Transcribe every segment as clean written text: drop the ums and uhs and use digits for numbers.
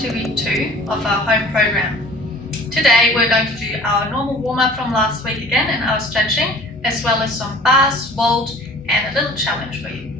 to week 2 of our home program. Today we're going to do our normal warm-up from last week again and our stretching, as well as some bars, vault and a little challenge for you.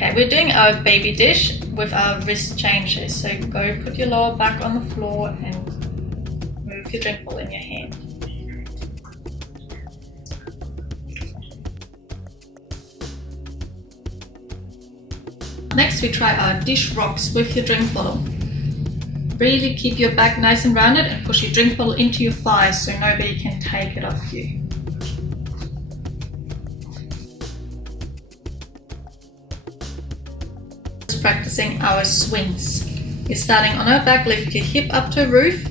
Okay, we're doing our baby dish with our wrist changes. So go put your lower back on the floor and move your drink ball in your hand. Next we try our dish rocks with your drink bottle. Really keep your back nice and rounded and push your drink bottle into your thighs so nobody can take it off you. Practicing our swings. You're starting on our back, lift your hip up to a roof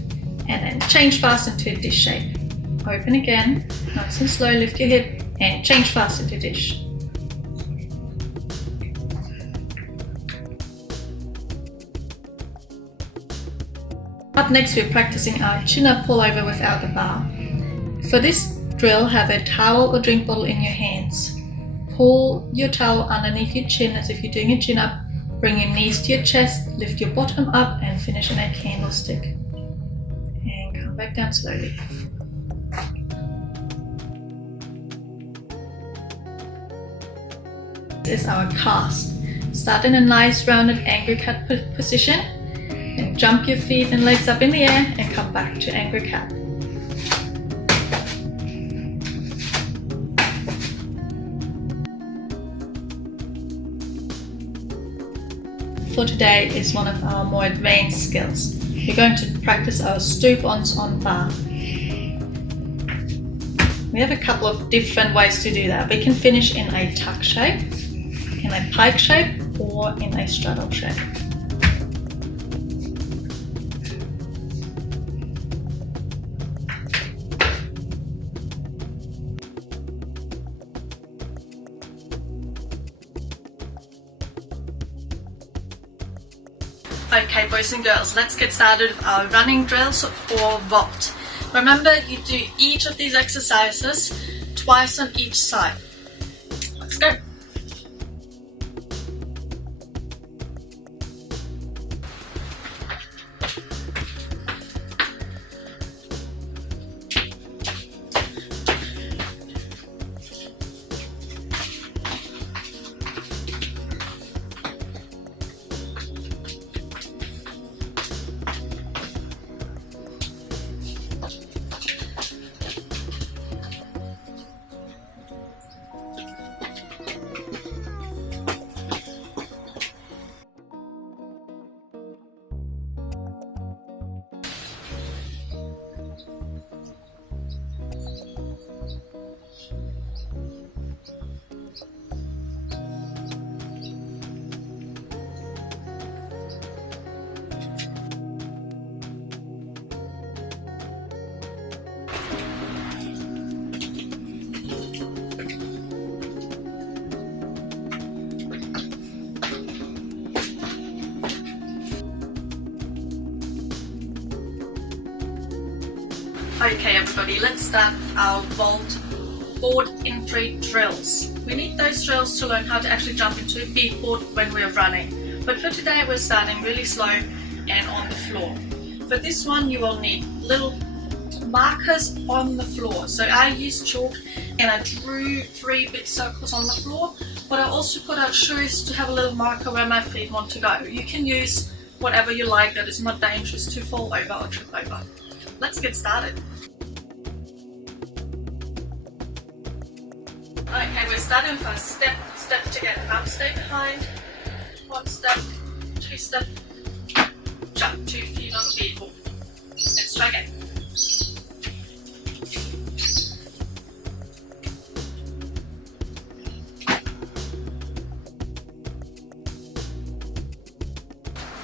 and then change fast into a dish shape. Open again, nice and slow, lift your hip and change fast into dish. Up next we're practicing our chin up pull over without the bar. For this drill, have a towel or drink bottle in your hands. Pull your towel underneath your chin as if you're doing a chin up. Bring your knees to your chest, lift your bottom up and finish in a candlestick. And come back down slowly. This is our cast. Start in a nice rounded angry cat position. Then jump your feet and legs up in the air and come back to angry cat. For today is one of our more advanced skills. We're going to practice our stoop-ons on bar. We have a couple of different ways to do that. We can finish in a tuck shape, in a pike shape, or in a straddle shape. Okay boys and girls, let's get started with our running drills for vault. Remember, you do each of these exercises twice on each side. Let's go. Okay everybody, let's start with our vault board entry drills. We need those drills to learn how to actually jump into a bead board when we're running. But for today we're starting really slow and on the floor. For this one you will need little markers on the floor. So I used chalk and I drew 3 big circles on the floor, but I also put out shoes to have a little marker where my feet want to go. You can use whatever you like that is not dangerous to fall over or trip over. Let's get started. Okay, we're starting with our step to get up, stay behind, 1 step, 2 step, jump 2 feet on the bead board. Let's try again.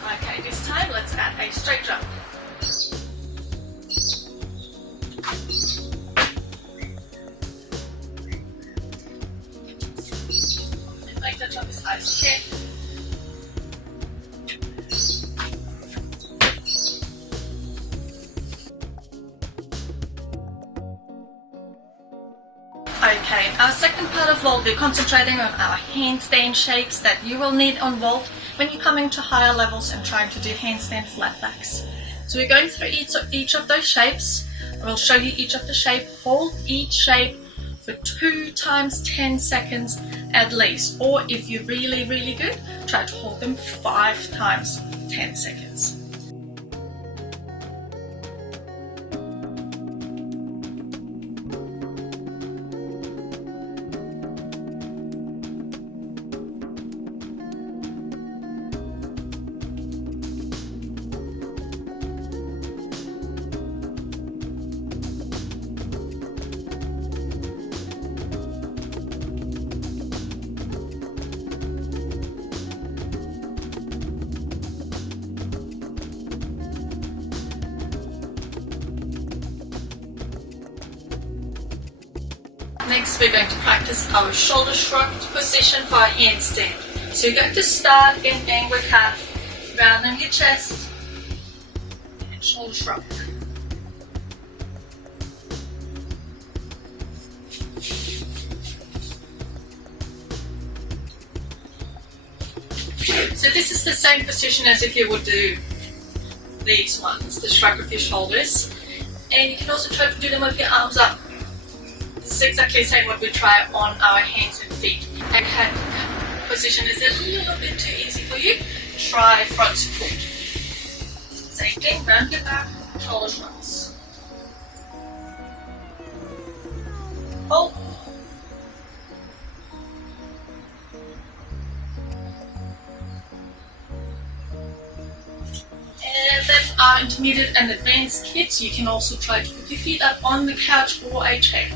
Okay, this time let's add a straight jump. Make the jump as high as you can. Okay, our second part of vault, we're concentrating on our handstand shapes that you will need on vault when you're coming to higher levels and trying to do handstand flat backs. So we're going through each of those shapes. We'll show you each of the shape. Hold each shape for 2 times 10 seconds at least. Or if you're really, really good, try to hold them 5 times 10 seconds. Next, we're going to practice our shoulder shrugged position for our handstand. So you're going to start in angler cat, round on your chest, and shoulder shrug. So this is the same position as if you would do these ones, the shrug of your shoulders. And you can also try to do them with your arms up. This is exactly the same what we try on our hands and feet. And hand position is a little bit too easy for you, try front support. Same thing, round your back, shoulder shrugs. Hold. And then our intermediate and advanced kids, you can also try to put your feet up on the couch or a chair.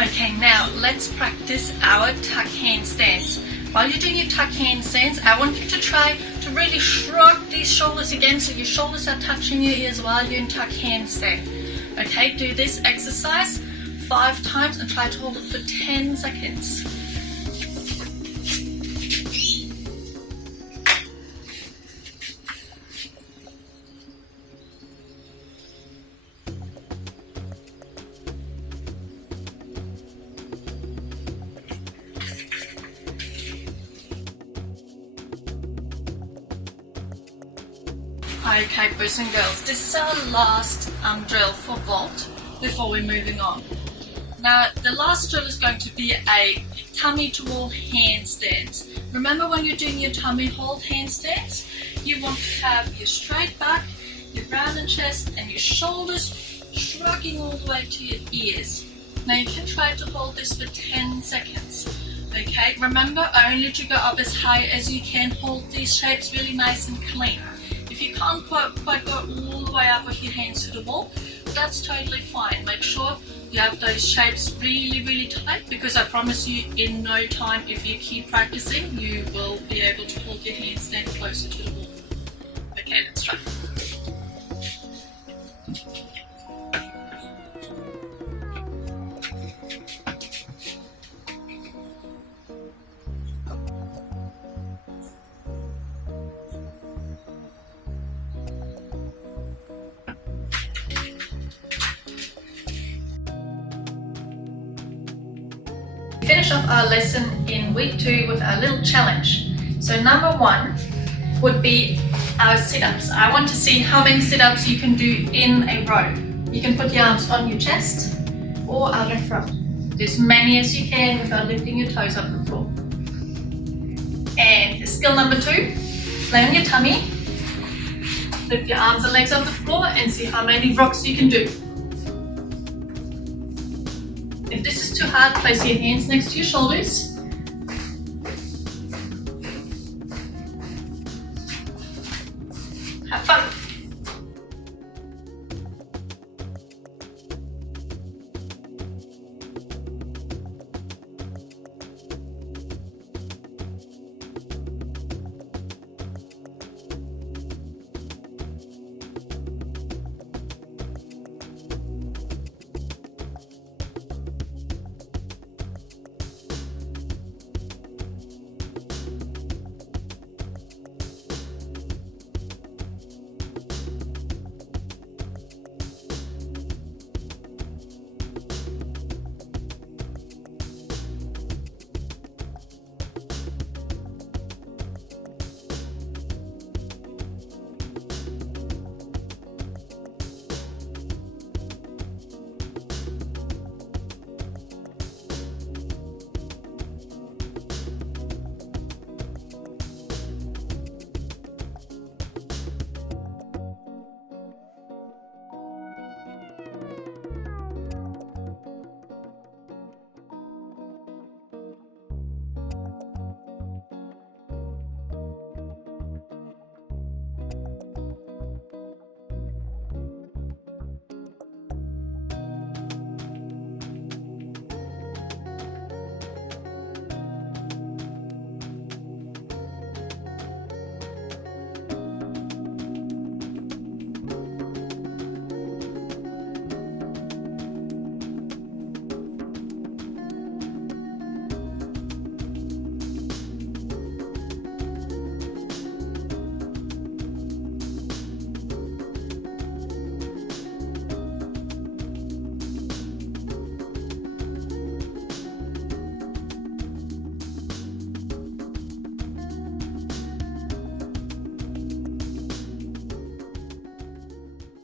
Okay, now let's practice our tuck handstands. While you're doing your tuck handstands, I want you to try to really shrug these shoulders again so your shoulders are touching your ears while you're in tuck handstand. Okay, do this exercise 5 times and try to hold it for 10 seconds. Okay, boys and girls, this is our last drill for vault before we're moving on. Now, the last drill is going to be a tummy to wall handstands. Remember, when you're doing your tummy hold handstands, you want to have your straight back, your rounded chest, and your shoulders shrugging all the way to your ears. Now, you can try to hold this for 10 seconds. Okay, remember only to go up as high as you can. Hold these shapes really nice and clean. If you can't quite go all the way up with your hands to the wall, that's totally fine. Make sure you have those shapes really, really tight, because I promise you, in no time, if you keep practicing, you will be able to hold your handstand closer to the wall. Okay, let's try. Finish off our lesson in week 2 with our little challenge. So number 1 would be our sit-ups. I want to see how many sit-ups you can do in a row. You can put your arms on your chest or out in front. Do as many as you can without lifting your toes off the floor. And skill number 2, lay on your tummy, lift your arms and legs off the floor and see how many rocks you can do. If this is too hard, place your hands next to your shoulders. Have fun!